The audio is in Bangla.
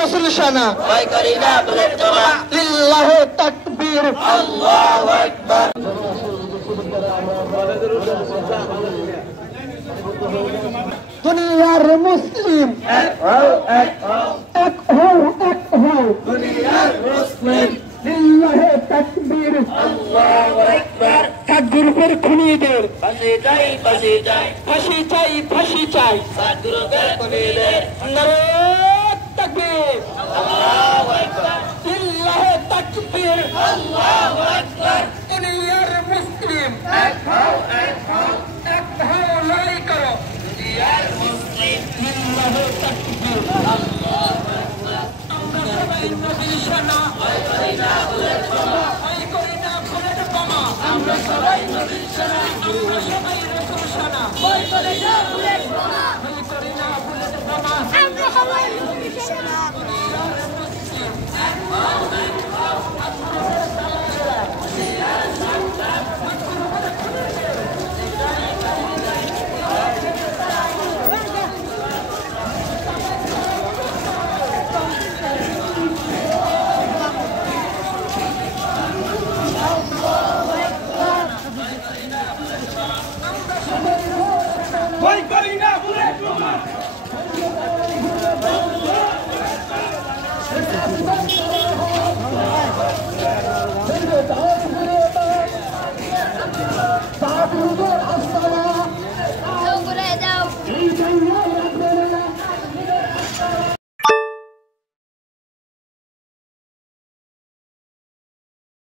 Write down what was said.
রাসূল শানা ভয় করি না বুলেট বোমা লিল্লাহি তাকবীর আল্লাহু আকবার দুনিয়ার মুসলিম এক হও দুনিয়ার মুসলিম লিল্লাহি তাকবীর আল্লাহু আকবার সাতগুরুদের খুনিদের ফাঁসি চাই ফাঁসি চাই ফাঁসি চাই ফাঁসি চাই সাদগুরুদের খুনিদের নারে তাকবীর আল্লাহু আকবার লিল্লাহি তাকবীর আল্লাহু আকবার দুনিয়ার মুসলিম এক হও লড়াই করো দুনিয়ার মুসলিম লিল্লাহি তাকবীর আমরা সবাই নবীর শানা ভয় করি না বুলেট বোমা ভয় করি না বুলেট বোমা আমরা সবাই নবীর শানা আমরা সবাই রাসূল শানা ভয় করি না বুলেট বোমা ভয় করি না বুলেট বোমা আমরা সবাই নবীর শানা ভয় করি না বুলেট বোমা